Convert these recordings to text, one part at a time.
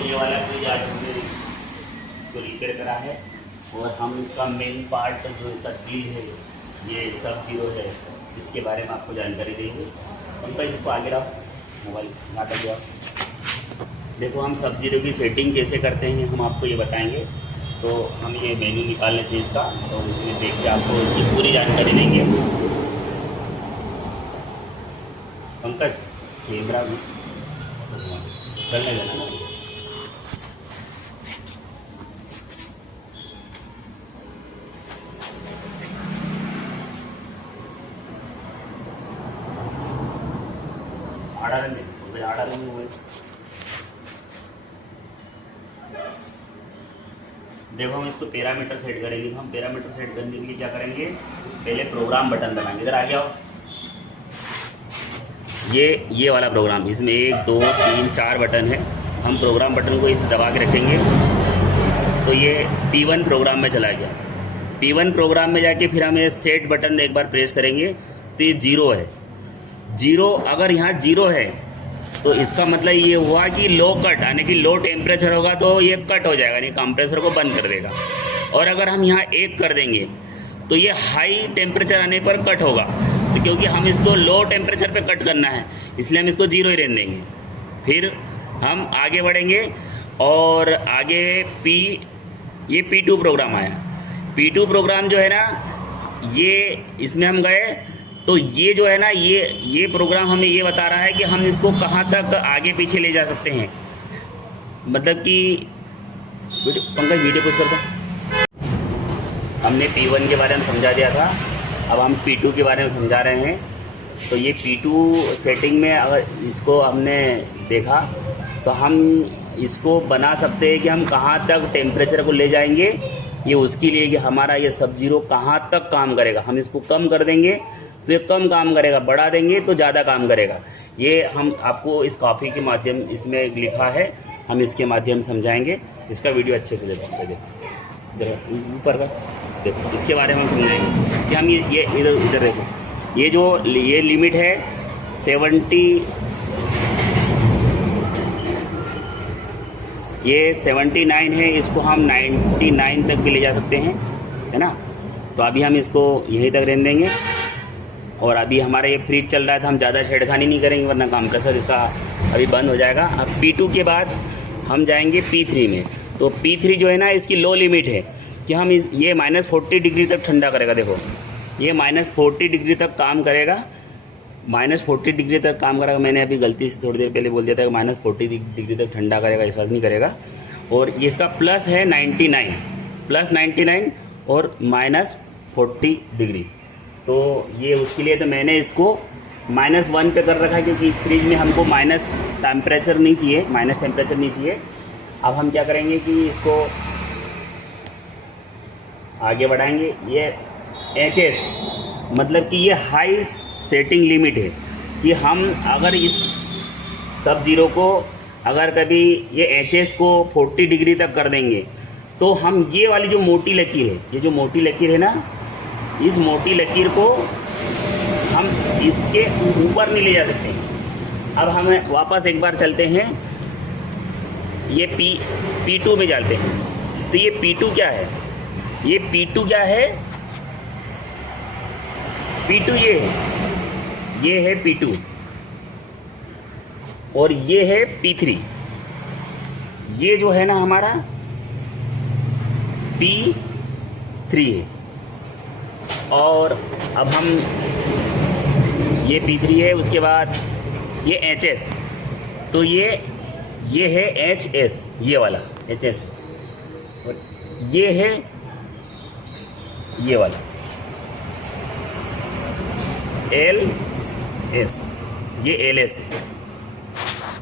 ये वाला फ्रिज आज हमने इसको रिपेयर करा है और हम इसका मेन पार्ट जो इसका डील है, ये सब जीरो है, इसके बारे में आपको जानकारी देंगे। पंकज इसको आगे रहो, मोबाइल नाटक जाओ। देखो हम सब जीरो की सेटिंग कैसे करते हैं हम आपको ये बताएंगे। तो हम ये मेन्यू निकाल लेते हैं इसका, तो इसमें देख के आपको इसकी पूरी जानकारी देंगे। पंकज कैमरा भी चलने देना। आड़ा रंग हुए। देखो हम इसको पैरामीटर सेट करेंगे। हम पैरामीटर सेट करने के लिए क्या करेंगे, पहले प्रोग्राम बटन दबाएंगे। इधर आ गया हो, ये वाला प्रोग्राम, इसमें 1 2 3 4 बटन है। हम प्रोग्राम बटन को दबा के रखेंगे तो ये P1 प्रोग्राम में चला गया। P1 प्रोग्राम में जाके फिर हम ये सेट बटन एक बार प्रेस करेंगे तो ये 0 है। 0 अगर यहाँ 0 है तो इसका मतलब ये हुआ कि लो कट, यानी कि लो टेम्परेचर होगा तो ये कट हो जाएगा, यानी कंप्रेसर को बंद कर देगा। और अगर हम यहाँ 1 कर देंगे तो ये हाई टेम्परेचर आने पर कट होगा। तो क्योंकि हम इसको लो टेम्परेचर पे कट करना है, इसलिए हम इसको 0 ही रहने देंगे। फिर हम आगे बढ़ेंगे और आगे ये P2 प्रोग्राम आया। P2 प्रोग्राम जो है ना, ये इसमें हम गए तो ये जो है ना, ये प्रोग्राम हमें ये बता रहा है कि हम इसको कहाँ तक आगे पीछे ले जा सकते हैं। मतलब कि पंकज वीडियो पुश करता। हमने P1 के बारे में समझा दिया था, अब हम P2 के बारे में समझा रहे हैं। तो ये P2 सेटिंग में अगर इसको हमने देखा तो हम इसको बना सकते हैं कि हम कहाँ तक टेम्परेचर को ले जाएंगे। ये उसके लिए कि हमारा ये सब जीरो कहाँ तक काम करेगा। हम इसको कम कर देंगे तो ये कम काम करेगा, बढ़ा देंगे तो ज़्यादा काम करेगा। ये हम आपको इस कॉपी के माध्यम इसमें लिखा है, हम इसके माध्यम समझाएंगे। इसका वीडियो अच्छे से देखो, जरा ऊपर का देखो, इसके बारे में हम समझाएंगे कि हम ये इधर देखो, ये लिमिट है 70, ये 79 है, इसको हम 99 तक भी ले जा सकते हैं, है ना। तो अभी हम इसको यहीं तक रहने देंगे। और अभी हमारा ये फ्रिज चल रहा है तो हम ज़्यादा छेड़खानी नहीं करेंगे, वरना कंप्रेसर इसका अभी बंद हो जाएगा। अब P2 के बाद हम जाएंगे P3 में। तो P3 जो है ना, इसकी लो लिमिट है कि हम ये -40 डिग्री तक ठंडा करेगा। देखो ये -40 डिग्री तक काम करेगा, -40 डिग्री तक काम करेगा। मैंने अभी गलती से थोड़ी देर पहले बोल दिया था कि -40 डिग्री तक ठंडा करेगा, ऐसा नहीं करेगा। और ये इसका प्लस है 99, +99 और -40 डिग्री। तो ये उसके लिए तो मैंने इसको -1 पे कर रखा है, क्योंकि इस फ्रिज में हमको माइनस टेम्परेचर नहीं चाहिए। अब हम क्या करेंगे कि इसको आगे बढ़ाएंगे। ये HS मतलब कि ये हाई सेटिंग लिमिट है कि हम अगर इस सब जीरो को अगर कभी ये HS को 40 डिग्री तक कर देंगे तो हम ये वाली जो मोटी लकीर है, ये जो मोटी लकीर है ना, इस मोटी लकीर को हम इसके ऊपर नहीं ले जा सकते। अब हम वापस एक बार चलते हैं, ये P2 में जाते हैं। तो ये P2 क्या है, ये P2 क्या है, P2 ये है P2 और ये है P3। ये जो है ना हमारा P3 है। और अब हम ये P3 है, उसके बाद ये HS, तो ये है HS, ये वाला HS, और ये है ये वाला LS, ये LS है।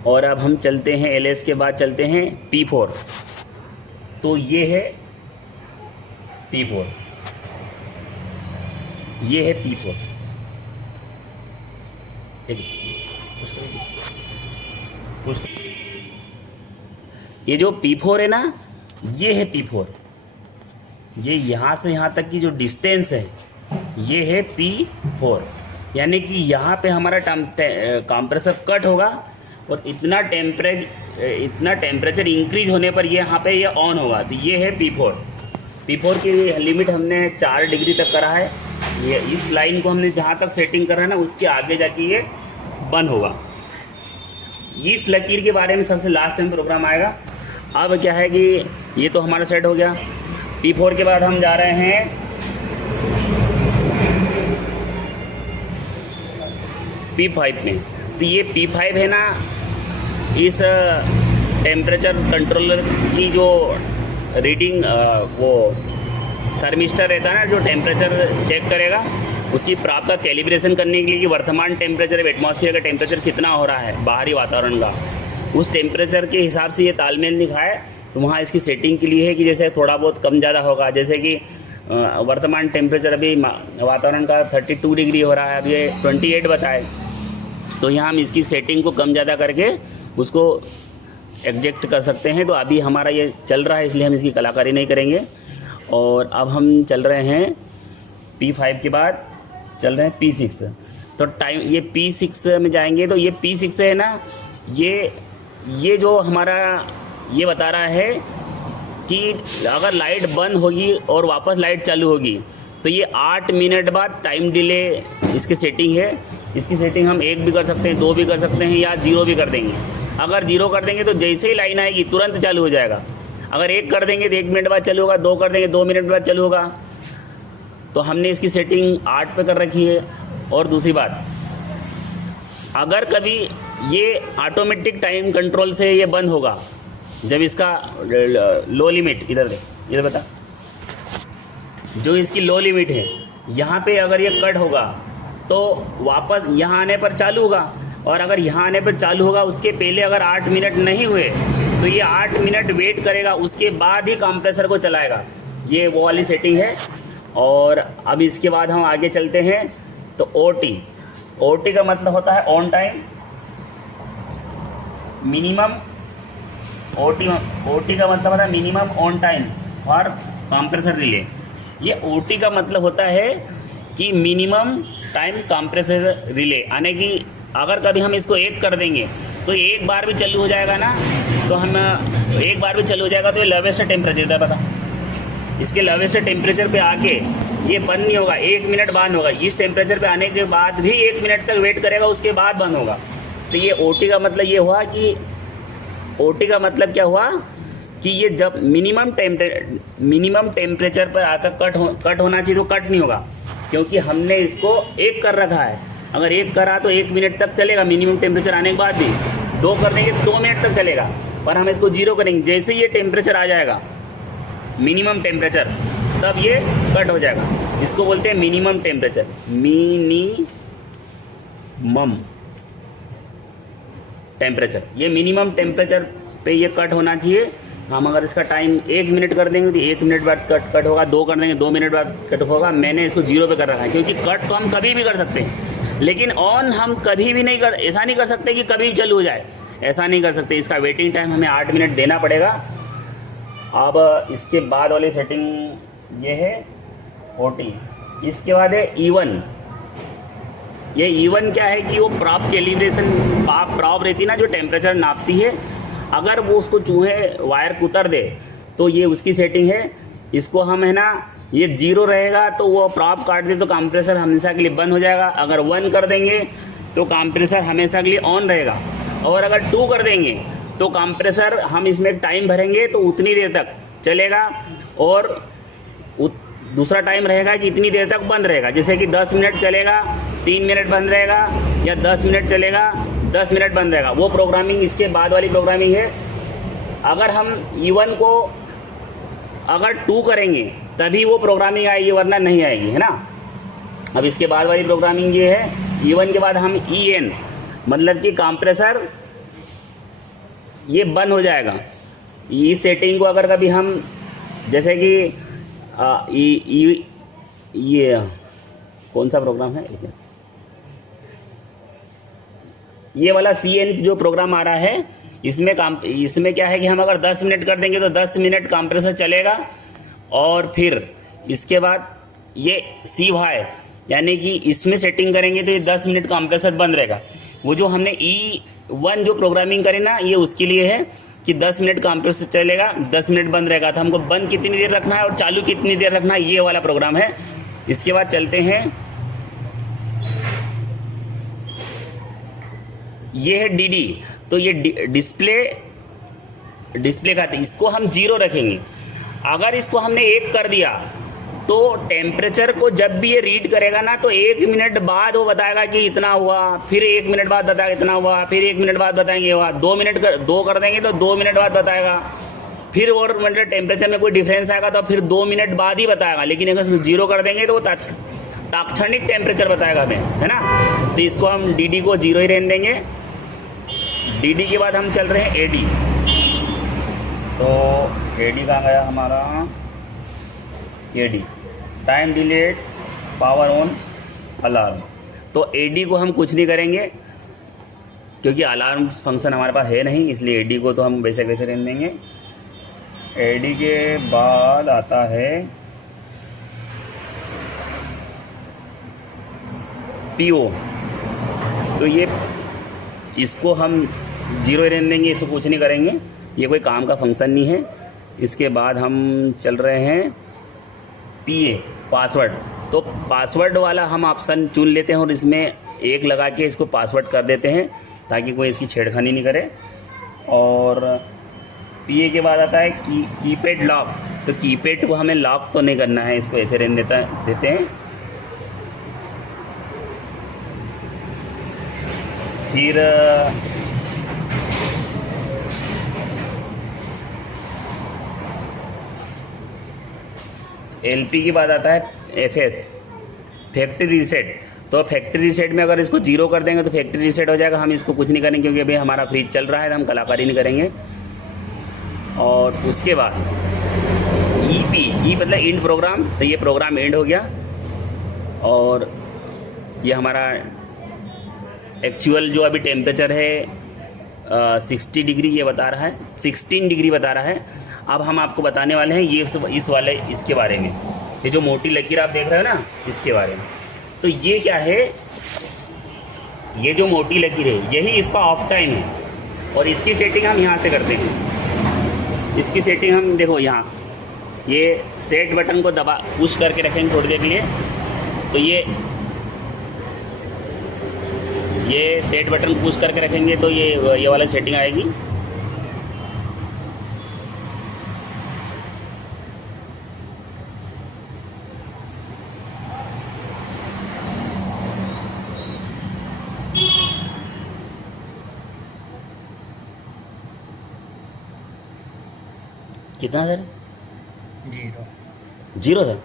और अब हम चलते हैं LS के बाद चलते हैं P4, तो ये है P4, ये है P4। ये जो P4 है ना, ये है P4। ये यहाँ से यहाँ तक की जो डिस्टेंस है, ये है P4। यानी कि यहाँ पे हमारा कंप्रेसर कट होगा और इतना इतना टेम्परेचर इंक्रीज होने पर ये यहाँ पे ये ऑन होगा। तो ये है P4 की लिमिट हमने 4 डिग्री तक करा है। ये इस लाइन को हमने जहाँ तक सेटिंग करा है ना, उसके आगे जाके ये बंद होगा। इस लकीर के बारे में सबसे लास्ट टाइम प्रोग्राम आएगा। अब क्या है कि ये तो हमारा सेट हो गया। P4 के बाद हम जा रहे हैं P5 में। तो ये P5 है ना, इस टेम्परेचर कंट्रोलर की जो रीडिंग वो थर्मिस्टर रहता है ना, जो टेम्परेचर चेक करेगा, उसकी प्राप का कैलिब्रेशन करने के लिए कि वर्तमान टेम्परेचर एटमॉस्फेयर का टेम्परेचर कितना हो रहा है बाहरी वातावरण का, उस टेम्परेचर के हिसाब से ये तालमेल दिखाए। तो वहाँ इसकी सेटिंग के लिए है कि जैसे थोड़ा बहुत कम ज़्यादा होगा, जैसे कि वर्तमान टेम्परेचर अभी वातावरण का 32 डिग्री हो रहा है, अब ये 28 बताए। तो यहाँ हम इसकी सेटिंग को कम ज़्यादा करके उसको एडजस्ट कर सकते हैं। तो अभी हमारा ये चल रहा है, इसलिए हम इसकी कलाकारी नहीं करेंगे। और अब हम चल रहे हैं P5 के बाद चल रहे हैं P6। तो टाइम ये P6 में जाएंगे। तो ये P6 है ना, ये जो हमारा ये बता रहा है कि अगर लाइट बंद होगी और वापस लाइट चालू होगी तो ये 8 मिनट बाद टाइम डिले इसकी सेटिंग है। इसकी सेटिंग हम 1 भी कर सकते हैं, 2 भी कर सकते हैं, या 0 भी कर देंगे। अगर 0 कर देंगे तो जैसे ही लाइन आएगी तुरंत चालू हो जाएगा। अगर 1 कर देंगे तो 1 मिनट बाद चालू होगा, 2 कर देंगे 2 मिनट बाद चालू होगा। तो हमने इसकी सेटिंग 8 पे कर रखी है। और दूसरी बात, अगर कभी ये ऑटोमेटिक टाइम कंट्रोल से ये बंद होगा, जब इसका लो लिमिट इधर बता, जो इसकी लो लिमिट है यहाँ पे अगर ये कट होगा तो वापस यहाँ आने पर चालू होगा। और अगर यहाँ आने पर चालू होगा उसके पहले अगर 8 मिनट नहीं हुए तो ये 8 मिनट वेट करेगा, उसके बाद ही कंप्रेसर को चलाएगा। ये वो वाली सेटिंग है। और अब इसके बाद हम आगे चलते हैं। तो OT का मतलब होता है ऑन टाइम मिनिमम। OT का मतलब होता है minimum on time for compressor relay. ये OT का मतलब होता है कि मिनिमम टाइम कंप्रेसर रिले, यानी कि अगर कभी हम इसको 1 कर देंगे तो एक बार भी चालू हो जाएगा ना, तो हम एक बार भी चालू हो जाएगा तो ये लोवेस्ट टेम्परेचर था, पता इसके लोवेस्ट टेम्परेचर पे आके ये बंद नहीं होगा, 1 मिनट बंद होगा। इस टेम्परेचर पे आने के बाद भी 1 मिनट तक वेट करेगा, उसके बाद बंद होगा। तो ये OT का मतलब ये हुआ कि OT का मतलब क्या हुआ कि ये जब मिनिमम टेम्परेचर पर आकर कट होना चाहिए तो कट नहीं होगा, क्योंकि हमने इसको 1 कर रखा है। अगर 1 करा तो 1 मिनट तक चलेगा मिनिमम टेम्परेचर आने के बाद भी, 2 कर देंगे तो 2 मिनट तक चलेगा। पर हम इसको 0 करेंगे, जैसे ये टेम्परेचर आ जाएगा मिनिमम टेम्परेचर, तब ये कट हो जाएगा। इसको बोलते हैं मिनिमम टेम्परेचर, मिनिमम टेम्परेचर। ये मिनिमम टेम्परेचर पे ये कट होना चाहिए। हम अगर इसका टाइम 1 मिनट कर देंगे तो 1 मिनट बाद कट होगा, 2 कर देंगे 2 मिनट बाद कट होगा। मैंने इसको 0 पे कर रखा है, क्योंकि कट तो हम कभी भी कर सकते हैं, लेकिन ऑन हम कभी भी नहीं ऐसा नहीं कर सकते कि कभी भी चालू हो जाए, ऐसा नहीं कर सकते। इसका वेटिंग टाइम हमें 8 मिनट देना पड़ेगा। अब इसके बाद वाली सेटिंग ये है OT। इसके बाद है E1। ये E1 क्या है कि वो प्रॉप कैलिब्रेशन प्रॉप रहती है ना, जो टेम्परेचर नापती है, अगर वो उसको चूहे वायर कुतर दे तो ये उसकी सेटिंग है। इसको हम है ना, ये 0 रहेगा तो वो प्रॉप काट दे तो कंप्रेसर हमेशा के लिए बंद हो जाएगा। अगर 1 कर देंगे तो कंप्रेसर हमेशा के लिए ऑन रहेगा। और अगर 2 कर देंगे तो कंप्रेसर हम इसमें एक टाइम भरेंगे तो उतनी देर तक चलेगा, और दूसरा टाइम रहेगा कि इतनी देर तक बंद रहेगा। जैसे कि 10 मिनट चलेगा 3 मिनट बंद रहेगा, या 10 मिनट चलेगा 10 मिनट बंद रहेगा। वो प्रोग्रामिंग इसके बाद वाली प्रोग्रामिंग है। अगर हम E1 को अगर 2 करेंगे तभी वो प्रोग्रामिंग आएगी, वरना नहीं आएगी, है ना। अब इसके बाद वाली प्रोग्रामिंग ये है, E1 के बाद हम EN, मतलब कि कंप्रेसर ये बंद हो जाएगा। इस सेटिंग को अगर कभी हम जैसे कि ये कौन सा प्रोग्राम है, ये वाला CN जो प्रोग्राम आ रहा है, इसमें क्या है कि हम अगर 10 मिनट कर देंगे तो 10 मिनट कंप्रेसर चलेगा, और फिर इसके बाद ये CY, यानी कि इसमें सेटिंग करेंगे तो ये 10 मिनट कंप्रेसर बंद रहेगा। वो जो हमने E1 जो प्रोग्रामिंग करी ना, ये उसके लिए है कि 10 मिनट कंप्रेसर चलेगा, 10 मिनट बंद रहेगा, तो हमको बंद कितनी देर रखना है और चालू कितनी देर रखना है, ये वाला प्रोग्राम है। इसके बाद चलते हैं, ये है DD, तो ये डिस्प्ले का, इसको हम 0 रखेंगे। अगर इसको हमने 1 कर दिया तो टेम्परेचर को जब भी ये रीड करेगा ना, तो 1 मिनट बाद वो बताएगा कि इतना हुआ, फिर 1 मिनट बाद बताएगा इतना हुआ, फिर 1 मिनट बाद बताएंगे हुआ, 2 मिनट कर देंगे तो 2 मिनट बाद बताएगा, फिर और मतलब टेम्परेचर में कोई डिफरेंस आएगा तो फिर 2 मिनट बाद ही बताएगा। लेकिन अगर 0 कर देंगे तो वो तात्क्षणिक टेम्परेचर बताएगा हमें, है ना। तो इसको हम DD को 0 ही रहने देंगे। DD के बाद हम चल रहे हैं AD। तो AD कहाँ गया हमारा, AD time delayed power on alarm. तो AD को हम कुछ नहीं करेंगे क्योंकि अलार्म फंक्शन हमारे पास है नहीं, इसलिए AD को तो हम वैसे रहने देंगे। AD के बाद आता है PO, तो ये इसको हम 0 रहने देंगे, इसको कुछ नहीं करेंगे, ये कोई काम का फंक्शन नहीं है। इसके बाद हम चल रहे हैं PA पासवर्ड। तो पासवर्ड वाला हम ऑप्शन चुन लेते हैं और इसमें 1 लगा के इसको पासवर्ड कर देते हैं ताकि कोई इसकी छेड़खानी नहीं करे। और PA के बाद आता है कीपैड लॉक। तो कीपैड को हमें लॉक तो नहीं करना है, इसको ऐसे रहने देते हैं। फिर LP के बाद आता है FS फैक्ट्री रीसेट। तो फैक्ट्री रीसेट में अगर इसको 0 कर देंगे तो फैक्ट्री रीसेट हो जाएगा, हम इसको कुछ नहीं करेंगे क्योंकि अभी हमारा फ्रिज चल रहा है, तो हम कलाकारी नहीं करेंगे। और उसके बाद EP मतलब इंड प्रोग्राम, तो ये प्रोग्राम एंड हो गया। और ये हमारा एक्चुअल जो अभी टेम्परेचर है 60 डिग्री ये बता रहा है, 16 डिग्री बता रहा है। अब हम आपको बताने वाले हैं ये इसके बारे में, ये जो मोटी लकीर आप देख रहे हो ना, इसके बारे में। तो ये क्या है, ये जो मोटी लकीर है यही इसका ऑफ टाइम है और इसकी सेटिंग हम यहाँ से करते हैं। इसकी सेटिंग हम देखो यहाँ, ये सेट बटन को दबा पुश करके रखेंगे थोड़ी देर के लिए, तो ये सेट बटन पुश करके रखेंगे तो ये वाला सेटिंग आएगी। कितना सर? 0 सर।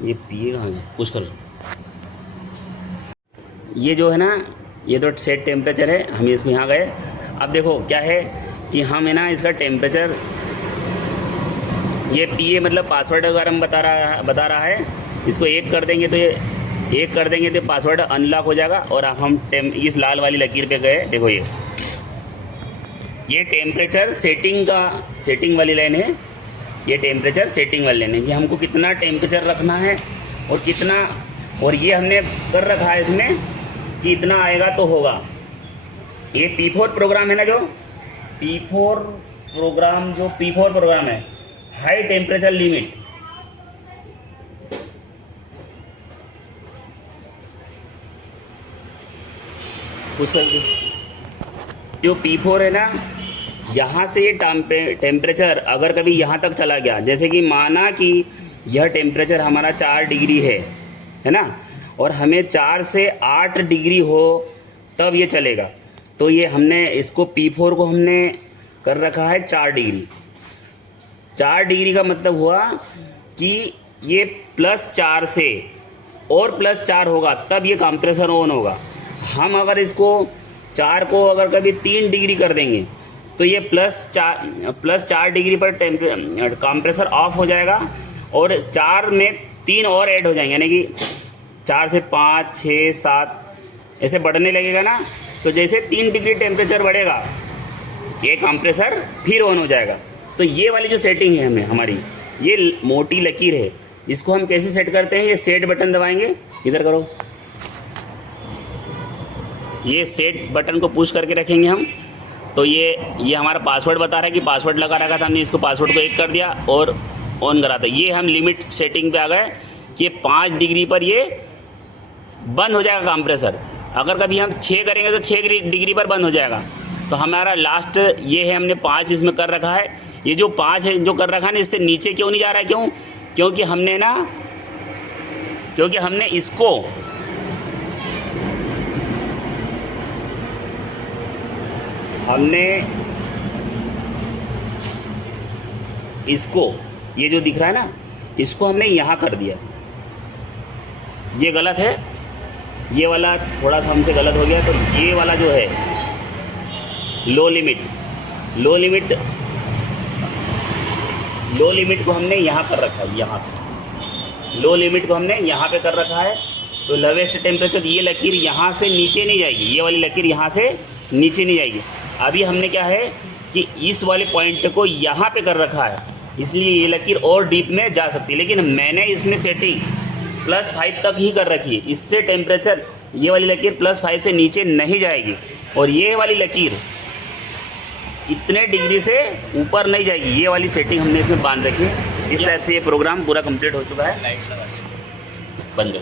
ये PA कहाँ गया, पुश करो। ये जो है ना, ये तो सेट टेम्परेचर है, हम इसमें यहाँ गए। अब देखो क्या है कि हम है ना इसका टेम्परेचर, ये PA मतलब पासवर्ड अगर हम बता रहा है, इसको 1 कर देंगे तो ये 1 कर देंगे तो पासवर्ड अनलॉक हो जाएगा। और हम इस लाल वाली लकीर पे गए, देखो ये टेम्परेचर सेटिंग वाली लाइन है, ये टेम्परेचर सेटिंग वाली लाइन है कि हमको कितना टेम्परेचर रखना है और कितना, और ये हमने कर रखा है इसमें कि इतना आएगा तो होगा। ये P4 प्रोग्राम है ना, जो P4 प्रोग्राम है, हाई टेम्परेचर लिमिट। उसका जो P4 है ना, यहाँ से ये टेम्परेचर अगर कभी यहाँ तक चला गया, जैसे कि माना कि यह टेम्परेचर हमारा 4 डिग्री है ना, और हमें 4 से 8 डिग्री हो तब ये चलेगा। तो ये हमने इसको P4 को हमने कर रखा है 4 डिग्री। 4 डिग्री का मतलब हुआ कि ये +4 से और +4 होगा तब ये कंप्रेसर ऑन होगा। हम अगर इसको 4 को अगर कभी 3 डिग्री कर देंगे तो ये +4 डिग्री पर कंप्रेसर ऑफ हो जाएगा और 4 में 3 और ऐड हो जाएंगे, यानी कि 4 से 5, 6, 7 ऐसे बढ़ने लगेगा ना। तो जैसे 3 डिग्री टेम्परेचर बढ़ेगा ये कंप्रेसर फिर ऑन हो जाएगा। तो ये वाली जो सेटिंग है हमें हमारी, ये मोटी लकीर है, इसको हम कैसे सेट करते हैं? ये सेट बटन दबाएंगे, इधर करो, ये सेट बटन को पुश करके रखेंगे हम। तो ये हमारा पासवर्ड बता रहा है कि पासवर्ड लगा रखा था हमने, इसको पासवर्ड को 1 कर दिया और ऑन करा था। ये हम लिमिट सेटिंग पे आ गए कि 5 डिग्री पर ये बंद हो जाएगा कंप्रेसर। अगर कभी हम 6 करेंगे तो 6 डिग्री पर बंद हो जाएगा। तो हमारा लास्ट ये है, हमने 5 इसमें कर रखा है। ये जो 5 है जो कर रखा है ना, इससे नीचे क्यों नहीं जा रहा है? क्यों? क्योंकि हमने इसको ये जो दिख रहा है ना, इसको हमने यहाँ कर दिया। ये गलत है, ये वाला थोड़ा सा हमसे गलत हो गया। तो ये वाला जो है लो लिमिट को हमने यहाँ कर रखा है, यहाँ पे लो लिमिट को हमने यहाँ पे कर रखा है। तो लोवेस्ट टेम्परेचर, ये लकीर यहाँ से नीचे नहीं जाएगी, ये वाली लकीर यहाँ से नीचे नहीं जाएगी। अभी हमने क्या है कि इस वाले पॉइंट को यहाँ पे कर रखा है, इसलिए ये लकीर और डीप में जा सकती है। लेकिन मैंने इसमें सेटिंग +5 तक ही कर रखी है, इससे टेम्परेचर ये वाली लकीर +5 से नीचे नहीं जाएगी और ये वाली लकीर इतने डिग्री से ऊपर नहीं जाएगी। ये वाली सेटिंग हमने इसमें बांध रखी है। इस टाइप से ये प्रोग्राम पूरा कंप्लीट हो चुका है। बंद कर।